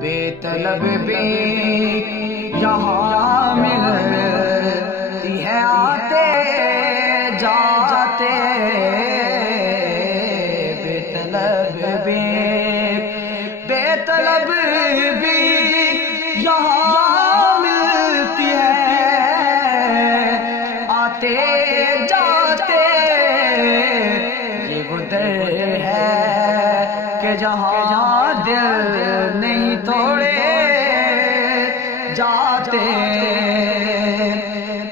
بے طلب بھی یہاں ملتی ہے آتے جاتے، بے طلب بھی یہاں ملتی ہے آتے جاتے، یہ وہ در ہے کہ جہاں دل نہیں توڑے جاتے،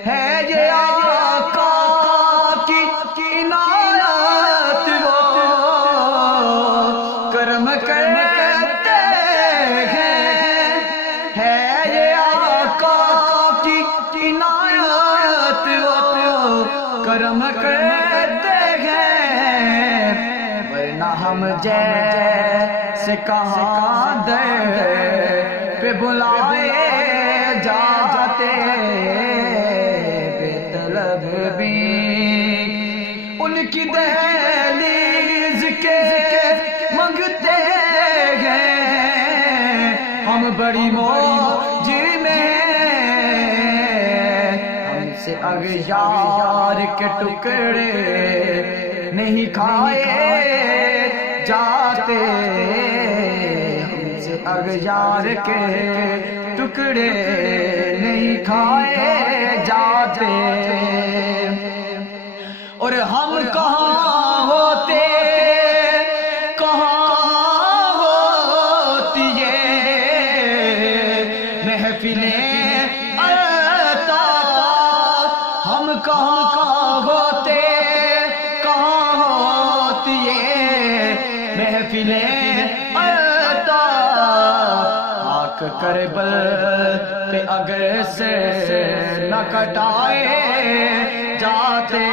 ہے یہ آقا کی عنایت وہ کرم کرتے ہیں، ہے یہ آقا کی عنایت وہ کرم کرتے ہیں، ورنہ ہم جیسے کہاں در پہ بلائے جاتے، بے طلب بھی ان کی دہلیز کے منگتے ہیں، ہم بڑی موج میں ہم سے اغیار کے ٹکڑے نہیں کھائے جاتے، ہم سے اغیار کے ٹکڑے نہیں کھائے جاتے، اور ہم کہاں ہوتے کہاں ہوتی یہ محفلیں الطاف، ہم کہاں ہوتے کہاں ہوتی یہ محفلیں الطاف، خاک کربل پہ اگر سے نہ کٹائے جاتے،